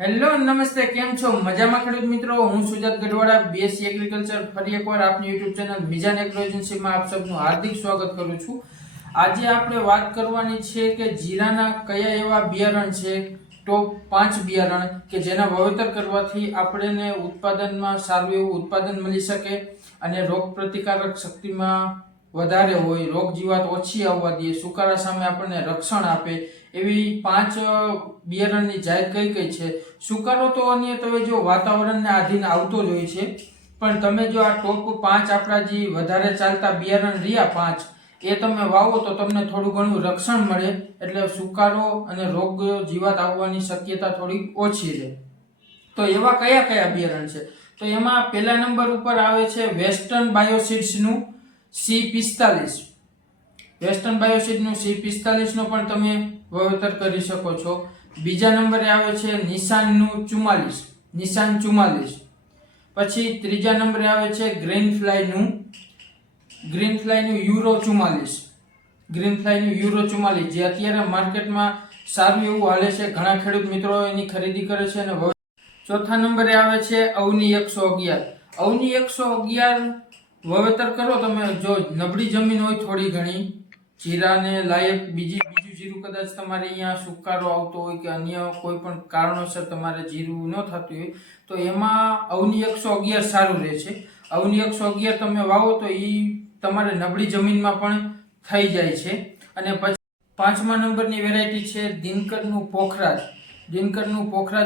Hello નમસ્તે, કેમ છો? મજામાં ખેડૂત મિત્રો? હું સુજાત ગઢવાડા, બીએસસી એગ્રીકલ્ચર ફરી એકવાર આપની યુટ્યુબ ચેનલ મિજાન એગ્રો એજન્સીમાં આપ સૌનું હાર્દિક સ્વાગત કરું છું. આજે આપણે વાત કરવાની છે કે જીરાના કયા એવા બિયારણ છે, ટોપ 5 બિયારણ કે જેના વાવેતર કરવાથી આપણને ઉત્પાદનમાં સારું એવું ઉત્પાદન મળી શકે અને રોગ પ્રતિકારક શક્તિમાં વધારે હોય, રોગ જીવાત ઓછી આવવા દે, સુકારા સામે આપણને રક્ષણ આપે એવી 5 બિયારણની જાત કઈ કઈ છે. સુકારો તો અન્ય તમે જો વાતાવરણને આધીન આવતો જ હોય છે, પણ તમે જો આ ટોપ 5 આપણા જે વધારે ચાલતા બિયારણ રહ્યા 5 એ તમે વાવો તો તમને થોડું ઘણું રક્ષણ મળે, એટલે સુકારો અને રોગ જીવાત આવવાની શક્યતા થોડી ઓછી રહે. તો એવા કયા કયા બિયારણ છે? તો એમાં પહેલા નંબર ઉપર આવે છે વેસ્ટર્ન બાયોસીડ્સનું C45. વેસ્ટર્ન બાયોસીડનું C45 નો પણ તમે વાવેતર કરી શકો છો. બીજા નંબરે આવે છે નિશાનનું 44. પછી ત્રીજા નંબરે આવે છે ગ્રીન ફ્લાયનું યુરો 44, જે અત્યારે માર્કેટમાં સારું એવું હાલે છે. ઘણા ખેડૂત મિત્રો એની ખરીદી કરે છે. અને ચોથા નંબરે આવે છે અવની 111. અવની 111 વાવેતર કરો તમે જો નબળી જમીન હોય થોડી ઘણી, જીરાને લાયક બીજું જીરું કદાચ તમારે અહીંયા સુકારો આવતો હોય કે અન્ય કોઈ પણ કારણોસર તમારે જીરું ન થતું હોય તો એમાં અવની 111 સારું રહે છે. અવની 111 તમે વાવો તો એ તમારે નબળી જમીનમાં પણ થઈ જાય છે. અને પછી 5મા નંબરની વેરાયટી છે દિનકરનું પોખરાજ.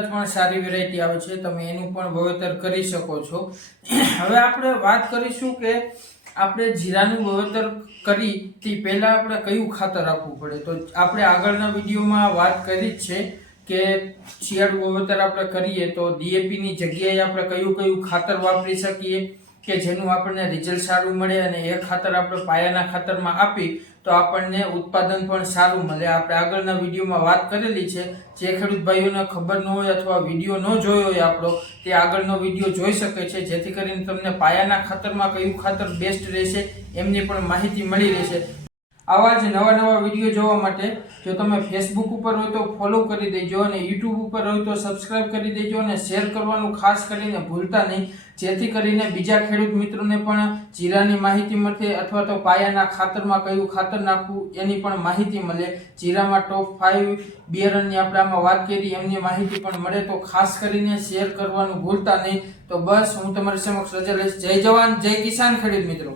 પણ સારી વેરાયટી આવે છે, તમે એનું પણ વાવેતર કરી શકો છો. હવે આપણે વાત કરીશું કે આપણે જીરાનું વાવેતર કરી તે પહેલા આપણે કયું ખાતર આપવું પડે. તો આપણે આગળના વિડીયોમાં વાત કરી જ છે કે શિયાળુ વાવેતર આપણે કરીએ તો DAP ની જગ્યાએ આપણે કયું ખાતર વાપરી શકીએ કે જેનું આપણને રિઝલ્ટ સારું મળે, અને એ ખાતર આપણે પાયાના ખાતરમાં આપી તો આપણને ઉત્પાદન પણ સારું મળે. આપણે આગળના વિડીયોમાં વાત કરેલી છે. જે ખેડૂત ભાઈઓને ખબર ન હોય અથવા વિડીયો ન જોયો હોય આપણો, તે આગળનો વિડીયો જોઈ શકે છે, જેથી કરીને તમને પાયાના ખાતરમાં કયું ખાતર બેસ્ટ રહેશે એમની પણ માહિતી મળી રહેશે. આવા જ નવા વિડીયો જોવા માટે જો તમે ફેસબુક ઉપર હોય તો ફોલો કરી દેજો, અને યુટ્યુબ ઉપર હોય તો સબસ્ક્રાઇબ કરી દેજો, અને શેર કરવાનું ખાસ કરીને ભૂલતા નહીં, જેથી કરીને બીજા ખેડૂત મિત્રોને પણ જીરાની માહિતી મળે અથવા તો પાયાના ખાતરમાં કયું ખાતર નાખવું એની પણ માહિતી મળે. જીરામાં ટોપ 5 બિયારણની આપણે આમાં વાત કરી એમની માહિતી પણ મળે, તો ખાસ કરીને શેર કરવાનું ભૂલતા નહીં. તો બસ હું તમારી સમક્ષ રજા લઈશ. જય જવાન જય કિસાન ખેડૂત મિત્રો.